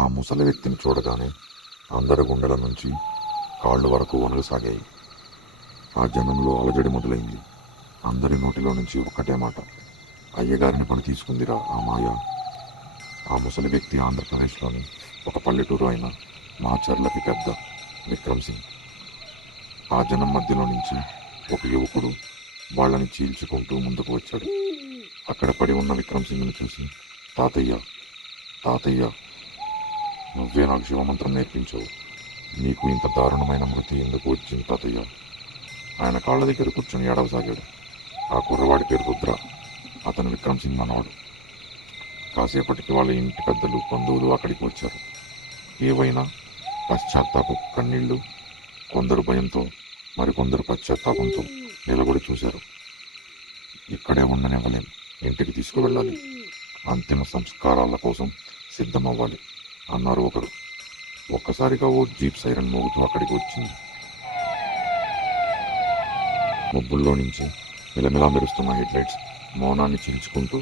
ఆ ముసలి వ్యక్తిని చూడగానే అందరి గుండెల నుంచి కాళ్ళు వరకు వణుగసాగాయి. ఆ జనంలో అలజడి మొదలైంది. అందరి నోటిలో నుంచి ఒక్కటే మాట, అయ్యగారిని పని తీసుకుందిరా ఆ మాయ. ఆ ముసలి వ్యక్తి ఆంధ్రప్రదేశ్లోని ఒక పల్లెటూరు అయిన మాచర్లకి పెద్ద విక్రమ్ సింగ్. ఆ జనం మధ్యలో నుంచి ఒక యువకుడు వాళ్ళని చీల్చుకుంటూ ముందుకు వచ్చాడు. అక్కడ పడి ఉన్న విక్రమ్ సింగ్ని చూసి, తాతయ్య, తాతయ్య, నువ్వే నాకు శివమంత్రం నేర్పించావు. నీకు ఇంత దారుణమైన మృతి ఎందుకు వచ్చింది తాతయ్య? ఆయన కాళ్ళ దగ్గర కూర్చొని ఏడవసాగాడు. ఆ కుర్రవాడి పేరు రుద్ర. అతను విక్రమ్ సింగ్ మనవాడు. కాసేపటికి వాళ్ళ ఇంటి పెద్దలు, బంధువులు అక్కడికి వచ్చారు. ఏవైనా పశ్చాత్తాప కన్నీళ్లు. కొందరు భయంతో, మరికొందరు పశ్చాత్తాపంతో నిలబడి చూశారు. ఇక్కడే ఉండనివ్వలేం, ఇంటికి తీసుకువెళ్ళాలి, అంతిమ సంస్కారాల కోసం సిద్ధమవ్వాలి అన్నారు ఒకరు. ఒక్కసారిగా ఓ జీప్ సైరన్ మోగుతూ అక్కడికి వచ్చింది. మబ్బుల్లో నుంచి మిలమిలా మెరుస్తున్న హెడ్లైట్స్ మౌనాన్ని చీల్చుకుంటూ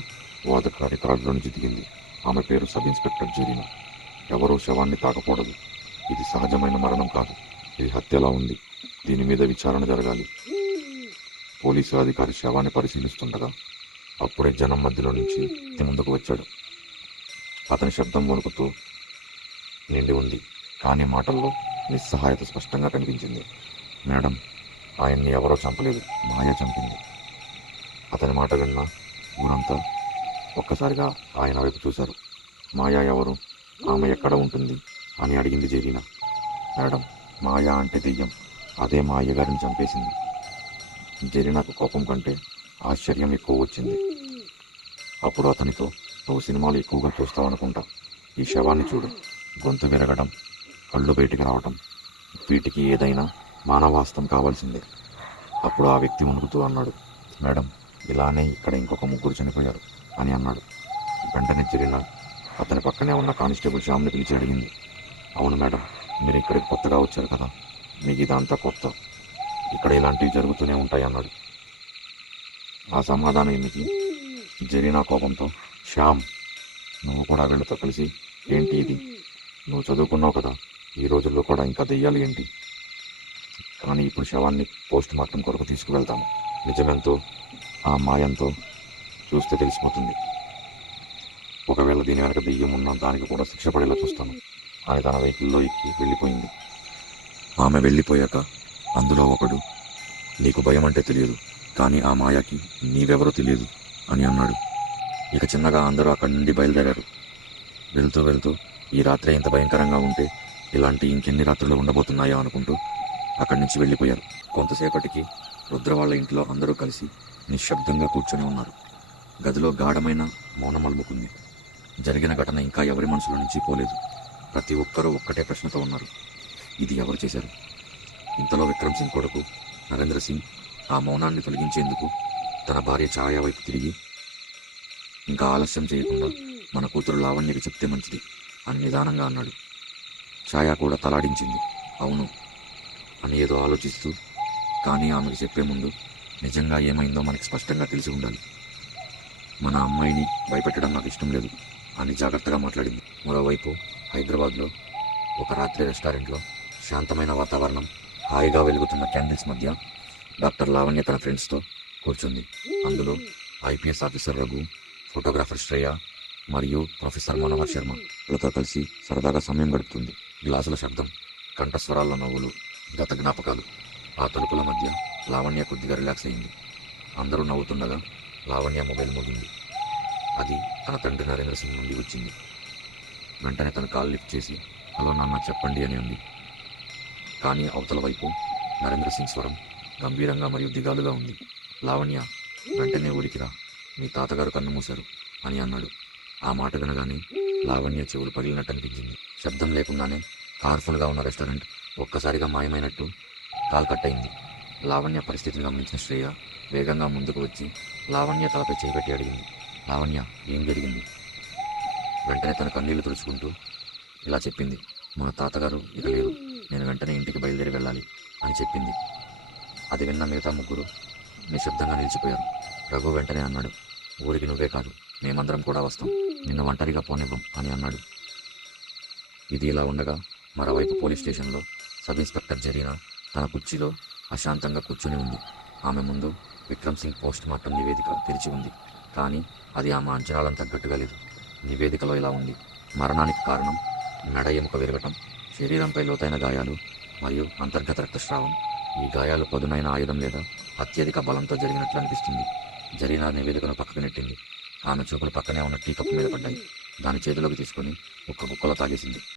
ఓ అధికారి కారులో నుంచి దిగింది. ఆమె పేరు సబ్ ఇన్స్పెక్టర్ జెరీనా. ఎవరూ శవాన్ని తాకకూడదు. ఇది సహజమైన మరణం కాదు, ఇది హత్యలా ఉంది. దీని మీద విచారణ జరగాలి. పోలీసు అధికారి శవాన్ని పరిశీలిస్తుండగా అప్పుడే జనం మధ్యలో నుంచి ముందుకు వచ్చాడు. అతని శబ్దం వణుకుతూ నిండి ఉంది, కానీ మాటల్లో నిస్సహాయత స్పష్టంగా కనిపించింది. మేడం, ఆయన్ని ఎవరో చంపలేదు, మాయ చంపింది. అతని మాట విన్న ఊరంతా ఒక్కసారిగా ఆయన వైపు చూశారు. మాయా ఎవరు? ఆమె ఎక్కడ ఉంటుంది అని అడిగింది జెరీనా. మేడం, మాయా అంటే దెయ్యం. అదే మా అయ్యగారిని చంపేసింది. జెరీనాకు కోపం కంటే ఆశ్చర్యం ఎక్కువ వచ్చింది. అప్పుడు అతనితో, నువ్వు సినిమాలు ఎక్కువగా చూస్తావనుకుంటా. ఈ శవాన్ని చూడు, గొంతు విరగడం, కళ్ళు బయటికి రావటం, వీటికి ఏదైనా మానవాస్తం కావాల్సిందే. అప్పుడు ఆ వ్యక్తి వణుకుతూ అన్నాడు, మేడం, ఇలానే ఇక్కడ ఇంకొక ముగ్గురు చనిపోయారు అని అన్నాడు. వెంటనే జెరీనా అతని పక్కనే ఉన్న కానిస్టేబుల్ శ్యామ్ని పిలిచి అడిగింది, అవును మేడం, మీరు ఇక్కడికి కొత్తగా వచ్చారు కదా, మీకు ఇదంతా కొత్త, ఇక్కడ ఇలాంటివి జరుగుతూనే ఉంటాయి అన్నాడు. ఆ సమాధానం ఏమిటి? జెరీనా కోపంతో, శ్యామ్, నువ్వు కూడా వీళ్ళతో కలిసి ఏంటి ఇది? నువ్వు చదువుకున్నావు కదా, ఈ రోజుల్లో కూడా ఇంకా దెయ్యాలు ఏంటి? కానీ ఇప్పుడు శవాన్ని పోస్ట్ మార్టం కొరకు తీసుకువెళ్తాము. నిజమెంతో ఆ మాయంతో చూస్తే తెలిసిపోతుంది. ఒకవేళ దీని వెనక దెయ్యం ఉన్న దానికి కూడా శిక్ష పడేలా చూస్తాను అని తన వెహికల్లో ఎక్కి వెళ్ళిపోయింది. ఆమె వెళ్ళిపోయాక అందులో ఒకడు, నీకు భయం అంటే తెలియదు, కానీ ఆ మాయకి నీవెవరో తెలియదు అని అన్నాడు. ఇక చిన్నగా అందరూ అక్కడి నుండి బయలుదేరారు. వెళ్తూ వెళ్తూ ఈ రాత్రి ఇంత భయంకరంగా ఉంటే ఇలాంటి ఇంకెన్ని రాత్రులు ఉండబోతున్నాయో అనుకుంటూ అక్కడి నుంచి వెళ్ళిపోయారు. కొంతసేపటికి రుద్ర వాళ్ళ ఇంట్లో అందరూ కలిసి నిశ్శబ్దంగా కూర్చొని ఉన్నారు. గదిలో గాఢమైన మౌనం అలుముకుంది. జరిగిన ఘటన ఇంకా ఎవరి మనసులో నుంచి పోలేదు. ప్రతి ఒక్కరూ ఒక్కటే ప్రశ్నతో ఉన్నారు, ఇది ఎవరు చేశారు? ఇంతలో విక్రమ్ సింగ్ కొడుకు నరేంద్ర సింగ్ ఆ మౌనాన్ని తొలగించేందుకు తన భార్య ఛాయ వైపు తిరిగి, ఇంకా ఆలస్యం చేయకుండా మన కూతురు లావణ్యకి చెప్తే మంచిది అని నిదానంగా అన్నాడు. ఛాయ కూడా తలాడించింది, అవును అని ఏదో ఆలోచిస్తూ, కానీ ఆమెకు చెప్పే ముందు నిజంగా ఏమైందో మనకి స్పష్టంగా తెలిసి ఉండాలి. మన అమ్మాయిని భయపెట్టడం నాకు ఇష్టం లేదు అని జాగ్రత్తగా మాట్లాడింది. మరోవైపు హైదరాబాద్లో ఒక రాత్రి రెస్టారెంట్లో శాంతమైన వాతావరణం, హాయిగా వెలుగుతున్న క్యాండిల్స్ మధ్య డాక్టర్ లావణ్య తన ఫ్రెండ్స్తో కూర్చుంది. అందులో IPS officer Raghu, photographer Shreya మరియు ప్రొఫెసర్ మనోహర్ శర్మ వీళ్ళతో కలిసి సరదాగా సమయం గడుపుతుంది. గ్లాసుల శబ్దం, కంఠస్వరాల్లో నవ్వులు, గత జ్ఞాపకాలు. ఆ తలుపుల మధ్య లావణ్య కొద్దిగా రిలాక్స్ అయింది. అందరూ నవ్వుతుండగా లావణ్య మొబైల్ మోగింది. అది తన తండ్రి నరేంద్ర సింగ్ నుండి వచ్చింది. వెంటనే తన కాల్ లిఫ్ట్ చేసి, హలో నాన్న, చెప్పండి అని ఉంది. కానీ అవతల వైపు నరేంద్ర సింగ్ స్వరం గంభీరంగా మరియు దిగాలుగా ఉంది. లావణ్య, వెంటనే ఊరికి రా, మీ తాతగారు కన్ను మూశారు అని అన్నాడు. ఆ మాట వినగానే లావణ్య చెవులు పగిలినట్టు అనిపించింది. శబ్దం లేకుండానే పవర్ఫుల్గా ఉన్న రెస్టారెంట్ ఒక్కసారిగా మాయమైనట్టు కాల్ కట్ అయింది. లావణ్య పరిస్థితిని గమనించిన శ్రేయ వేగంగా ముందుకు వచ్చి లావణ్య తలపై చేపెట్టి అడిగింది, లావణ్య, ఏం జరిగింది? వెంటనే తన కన్నీళ్లు తుడుచుకుంటూ ఇలా చెప్పింది, మా తాతగారు ఇక లేరు, నేను వెంటనే ఇంటికి బయలుదేరి వెళ్ళాలి అని చెప్పింది. అది విన్న మిగతా ముగ్గురు నిశ్శబ్దంగా నిలిచిపోయారు. రఘు వెంటనే అన్నాడు, ఊరికి నువ్వే కాదు, మేమందరం కూడా వస్తాం, నిన్ను ఒంటరిగా పోనివ్వం అని అన్నాడు. ఇది ఇలా ఉండగా మరోవైపు పోలీస్ స్టేషన్లో సబ్ ఇన్స్పెక్టర్ జరీనా తన కుర్చీలో అశాంతంగా కూర్చుని ఉంది. ఆమె ముందు విక్రమ్ సింగ్ పోస్ట్ మార్టం నివేదిక తెరిచి ఉంది. కానీ అది ఆమె అంచనాలను తగ్గట్టుగా లేదు. నివేదికలో ఇలా ఉంది: మరణానికి కారణం మెడ ఎముక విరగటం, శరీరంపై లోతైన గాయాలు మరియు అంతర్గత రక్తస్రావం. ఈ గాయాలు పదునైన ఆయుధం లేదా అత్యధిక బలంతో జరిగినట్లు అనిపిస్తుంది. జరీనా నివేదికను పక్కకు నెట్టింది. ఆమె చూపులు పక్కనే ఉన్న టీ కప్పు మీద పడ్డాయి. దాని చేతిలోకి తీసుకొని ఒక్క గుక్కలో తాగేసింది.